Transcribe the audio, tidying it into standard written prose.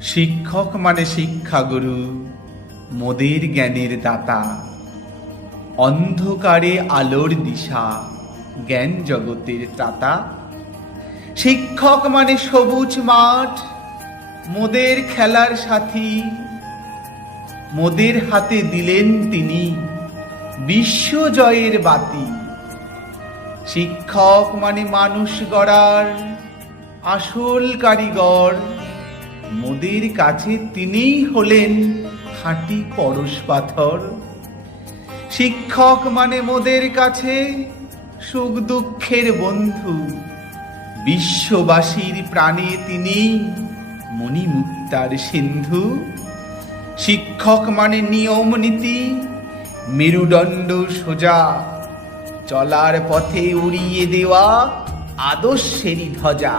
শিক্ষক মানে শিক্ষাগুরু, মোদের জ্ঞানের দাতা, অন্ধকারে আলোর দিশা, জ্ঞান জগতের ত্রাতা। শিক্ষক মানে সবুজ মাঠ, মোদের খেলার সাথী, মোদের হাতে দিলেন তিনি বিশ্বজয়ের বাতি। শিক্ষক মানে মানুষ গড়ার আসল কারিগর, মোদের কাছে তিনিই হলেন খাঁটি পরশ পাথর। শিক্ষক মানে মোদের কাছে সুখ দুঃখের বন্ধু, বিশ্ববাসীর প্রাণে তিনি মণিমুক্তার সিন্ধু। শিক্ষক মানে নিয়ম নীতি, মেরুদণ্ড সোজা, চলার পথে উড়িয়ে দেওয়া আদর্শেরই ধ্বজা।